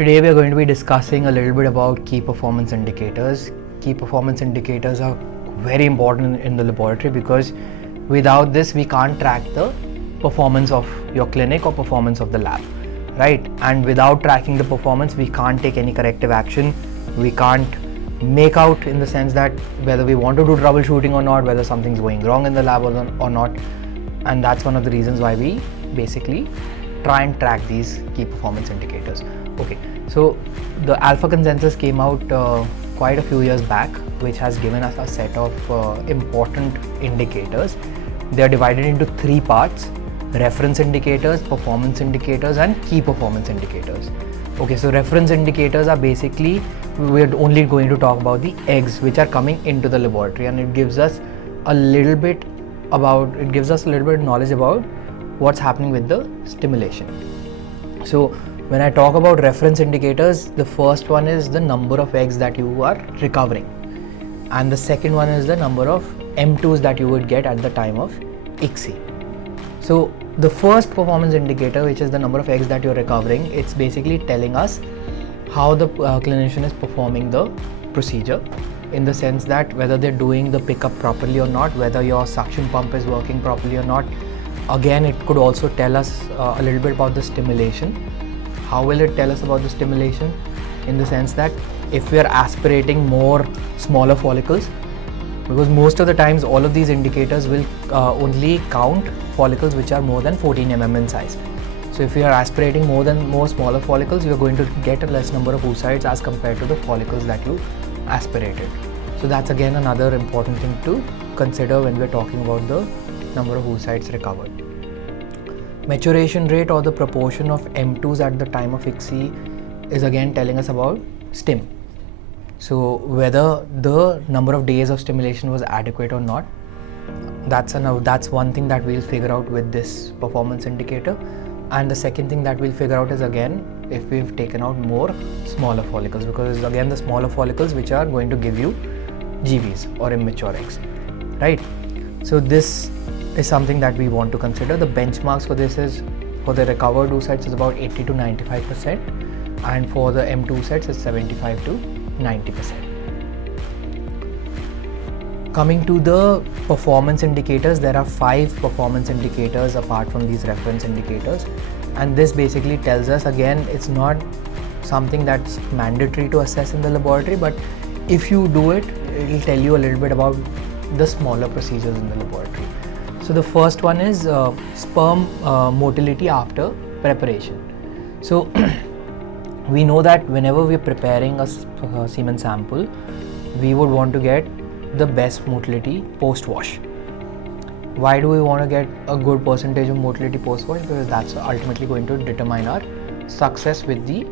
Today we are going to be discussing a little bit about key performance indicators. Key performance indicators are very important in the laboratory because without this we can't track the performance of your clinic or performance of the lab, right? And without tracking the performance we can't take any corrective action. We can't make out in the sense that whether we want to do troubleshooting or not, whether something's going wrong in the lab or not. And that's one of the reasons why we basically try and track these key performance indicators. Okay, so the alpha consensus came out quite a few years back, which has given us a set of important indicators. They are divided into three parts: reference indicators, performance indicators, and key performance indicators. Okay, so reference indicators are basically, we're only going to talk about the eggs which are coming into the laboratory, and it gives us a little bit knowledge about what's happening with the stimulation. So when I talk about reference indicators, the first one is the number of eggs that you are recovering, and the second one is the number of M2s that you would get at the time of ICSI. So the first performance indicator, which is the number of eggs that you're recovering, it's basically telling us how the clinician is performing the procedure, in the sense that whether they're doing the pickup properly or not, whether your suction pump is working properly or not. Again, it could also tell us a little bit about the stimulation. How will it tell us about the stimulation? In the sense that if we are aspirating more smaller follicles, because most of the times all of these indicators will only count follicles which are more than 14 mm in size. So if you are aspirating more smaller follicles, you are going to get a less number of oocytes as compared to the follicles that you aspirated. So that's again another important thing to consider when we are talking about the number of oocytes recovered. Maturation rate, or the proportion of M2s at the time of ICSI, is again telling us about stim. So whether the number of days of stimulation was adequate or not, that's one thing that we'll figure out with this performance indicator. And the second thing that we'll figure out is again if we've taken out more smaller follicles, because it's again the smaller follicles which are going to give you GVs or immature eggs, right? So this is something that we want to consider. The benchmarks for this is, for the recovered oocytes is about 80 to 95%, and for the M2 oocytes is 75 to 90%. Coming to the performance indicators, there are 5 performance indicators apart from these reference indicators, and this basically tells us, again, it's not something that's mandatory to assess in the laboratory, but if you do it, it'll tell you a little bit about the smaller procedures in the laboratory. So the first one is sperm motility after preparation. So we know that whenever we're preparing a semen sample, we would want to get the best motility post-wash. Why do we want to get a good percentage of motility post-wash? Because that's ultimately going to determine our success with the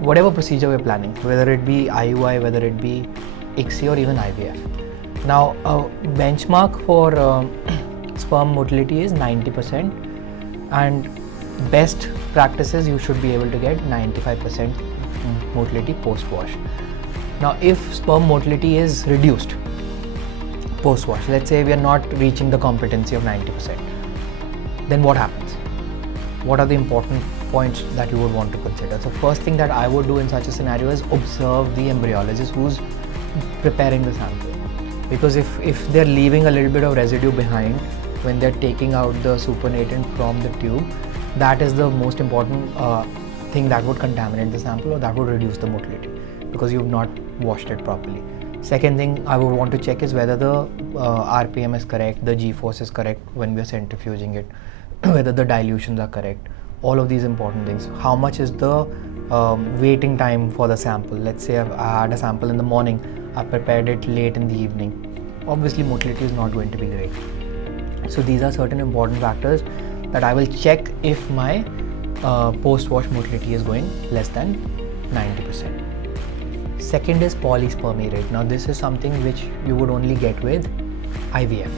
whatever procedure we're planning, whether it be IUI, whether it be ICSI, or even IVF. Now, a benchmark for sperm motility is 90%, and best practices you should be able to get 95% motility post-wash. Now, if sperm motility is reduced post-wash, let's say we are not reaching the competency of 90%, then what happens? What are the important points that you would want to consider? So first thing that I would do in such a scenario is observe the embryologist who's preparing the sample, because if they're leaving a little bit of residue behind when they're taking out the supernatant from the tube, that is the most important thing that would contaminate the sample, or that would reduce the motility, because you've not washed it properly. Second thing I would want to check is whether the RPM is correct, the G-force is correct when we are centrifuging it, whether the dilutions are correct, all of these important things. How much is the waiting time for the sample? Let's say I had a sample in the morning, I prepared it late in the evening. Obviously motility is not going to be great. So these are certain important factors that I will check if my post-wash motility is going less than 90%. Second is polyspermy rate. Now this is something which you would only get with IVF.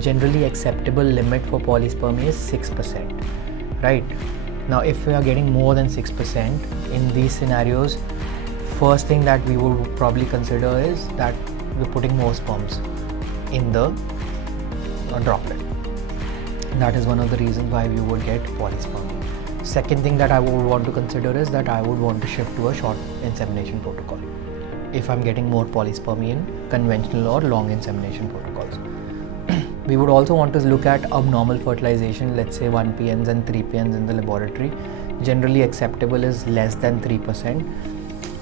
Generally acceptable limit for polyspermy is 6%, right? Now if we are getting more than 6% in these scenarios, first thing that we would probably consider is that we're putting more sperms in the droplet. That is one of the reasons why we would get polyspermy. Second thing that I would want to consider is that I would want to shift to a short insemination protocol if I'm getting more polyspermy in conventional or long insemination protocols. We would also want to look at abnormal fertilization, let's say 1 PNs and 3 PNs in the laboratory. Generally acceptable is less than 3%.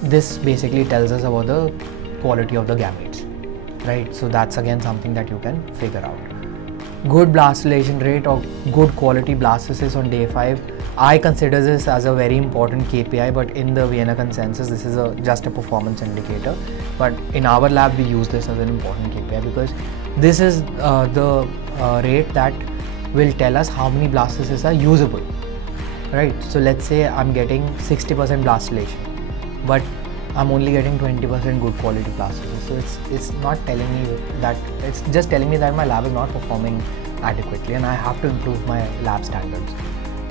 This basically tells us about the quality of the gametes, right? So that's again something that you can figure out. Good blastulation rate or good quality blastocyst on day 5. I consider this as a very important KPI, but in the Vienna consensus, this is just a performance indicator. But in our lab, we use this as an important KPI because this is the rate that will tell us how many blastocysts are usable, right? So let's say I'm getting 60% blastulation, but I'm only getting 20% good quality blastocysts. So it's not telling me that, it's just telling me that my lab is not performing adequately and I have to improve my lab standards.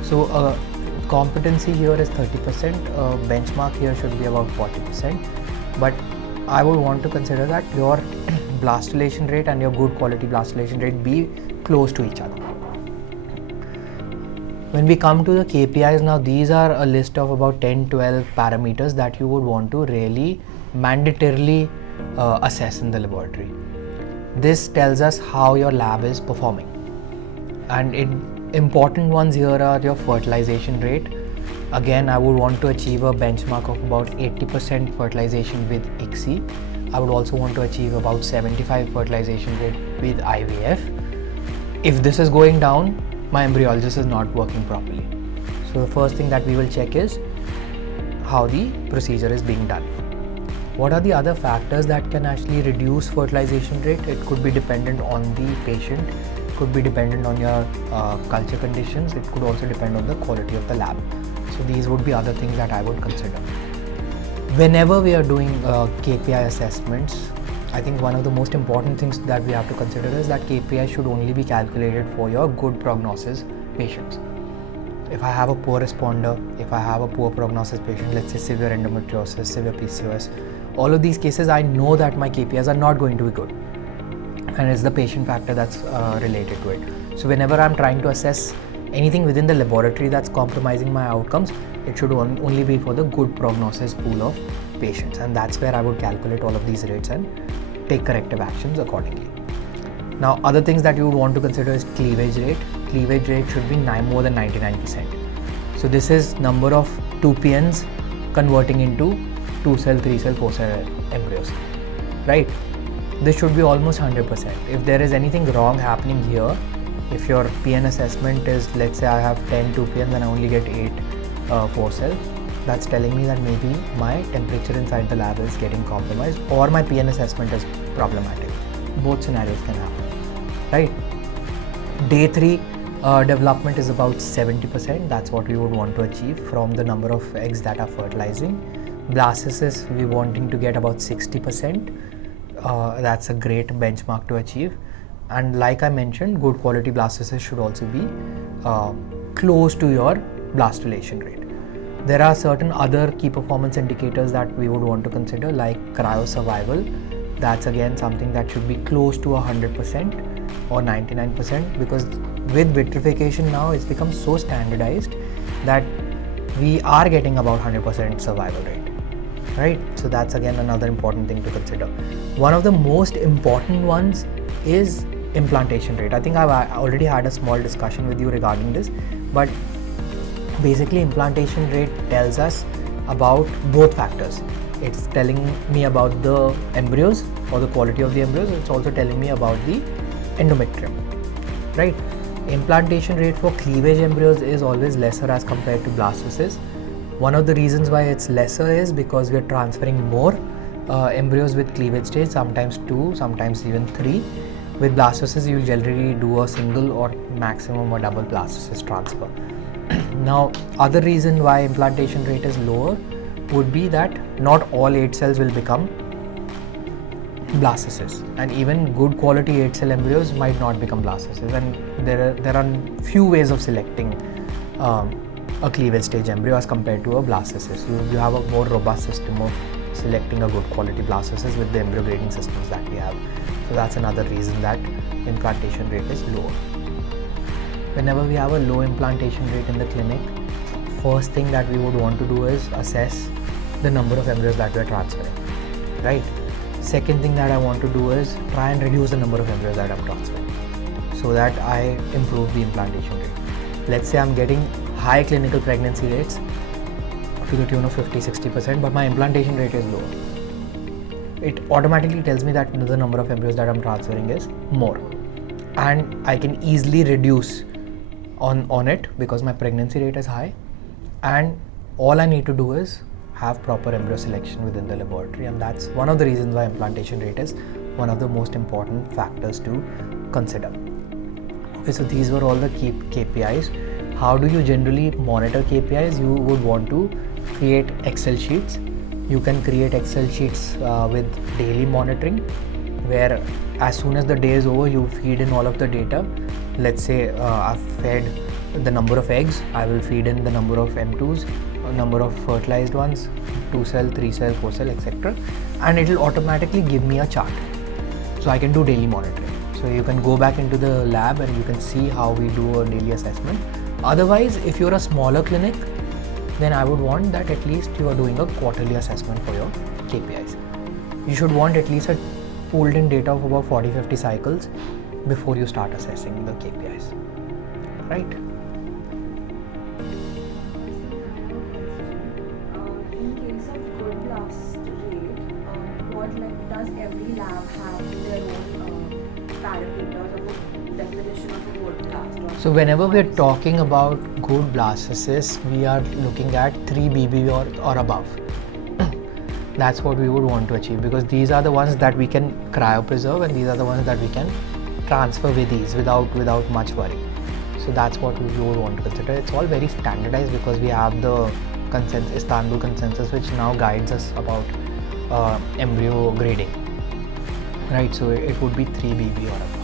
So competency here is 30%, benchmark here should be about 40%, but I would want to consider that your blastulation rate and your good quality blastulation rate be close to each other. When we come to the KPIs now, these are a list of about 10-12 parameters that you would want to really mandatorily assess in the laboratory. This tells us how your lab is performing, and important ones here are your fertilization rate. Again, I would want to achieve a benchmark of about 80% fertilization with ICSI. I would also want to achieve about 75 fertilization rate with IVF. If this is going down, my embryologist is not working properly. So the first thing that we will check is how the procedure is being done. What are the other factors that can actually reduce fertilization rate? It could be dependent on the patient, it could be dependent on your culture conditions, it could also depend on the quality of the lab. So these would be other things that I would consider. Whenever we are doing KPI assessments, I think one of the most important things that we have to consider is that KPI should only be calculated for your good prognosis patients. If I have a poor responder, if I have a poor prognosis patient, let's say severe endometriosis, severe PCOS, all of these cases I know that my KPIs are not going to be good, and it's the patient factor that's related to it. So whenever I'm trying to assess anything within the laboratory that's compromising my outcomes, it should only be for the good prognosis pool of patients, and that's where I would calculate all of these rates and take corrective actions accordingly. Now, other things that you would want to consider is cleavage rate. Cleavage rate should be more than 99%. So this is number of 2 PNs converting into 2 cell, 3 cell, 4 cell embryos, right? This should be almost 100%. If there is anything wrong happening here, if your PN assessment is, let's say I have 10 2 PNs and I only get 8 4 cell, that's telling me that maybe my temperature inside the lab is getting compromised or my PN assessment is problematic. Both scenarios can happen, right? Day 3 development is about 70%. That's what we would want to achieve from the number of eggs that are fertilizing. Blastocysts, we're wanting to get about 60%. That's a great benchmark to achieve. And like I mentioned, good quality blastocysts should also be close to your blastulation rate. There are certain other key performance indicators that we would want to consider, like cryosurvival. That's again something that should be close to 100% or 99%, because with vitrification now it's become so standardized that we are getting about 100% survival rate, right? So that's again another important thing to consider. One of the most important ones is implantation rate. I think I've already had a small discussion with you regarding this, but basically implantation rate tells us about both factors. It's telling me about the embryos or the quality of the embryos. It's also telling me about the endometrium, right? Implantation rate for cleavage embryos is always lesser as compared to blastocysts. One of the reasons why it's lesser is because we're transferring more embryos with cleavage stage, sometimes 2, sometimes even 3. With blastocysts, you'll generally do a single or maximum a double blastocyst transfer. Now, other reason why implantation rate is lower would be that not all 8 cells will become blastocysts, and even good quality 8 cell embryos might not become blastocysts. And there are few ways of selecting a cleavage stage embryo as compared to a blastocyst. You have a more robust system of selecting a good quality blastocyst with the embryo grading systems that we have. So that's another reason that implantation rate is lower. Whenever we have a low implantation rate in the clinic, first thing that we would want to do is assess the number of embryos that we are transferring, right? Second thing that I want to do is try and reduce the number of embryos that I'm transferring so that I improve the implantation rate. Let's say I'm getting high clinical pregnancy rates to the tune of 50-60%, but my implantation rate is lower. It automatically tells me that the number of embryos that I'm transferring is more, and I can easily reduce on it because my pregnancy rate is high, and all I need to do is have proper embryo selection within the laboratory, and that's one of the reasons why implantation rate is one of the most important factors to consider. Okay, so these were all the key KPIs. How do you generally monitor KPIs? You would want to create Excel sheets. You can create Excel sheets with daily monitoring, where as soon as the day is over, you feed in all of the data. Let's say I've fed the number of eggs, I will feed in the number of M2s, number of fertilized ones, 2 cell, 3 cell, 4 cell, etc. And it will automatically give me a chart. So I can do daily monitoring. So you can go back into the lab and you can see how we do a daily assessment. Otherwise, if you're a smaller clinic, then I would want that at least you are doing a quarterly assessment for your KPIs. You should want at least a pulled in data of about 40-50 cycles before you start assessing the KPIs, right? In case of good blast rate, does every lab have their own parameters of a definition of a good blast? So whenever we are talking about good blastocysts, we are looking at 3 BB or above. That's what we would want to achieve, because these are the ones that we can cryopreserve and these are the ones that we can transfer with ease without much worry. So that's what we would want to consider. It's all very standardized because we have the Istanbul consensus, which now guides us about embryo grading, right? So it would be 3 BB or above.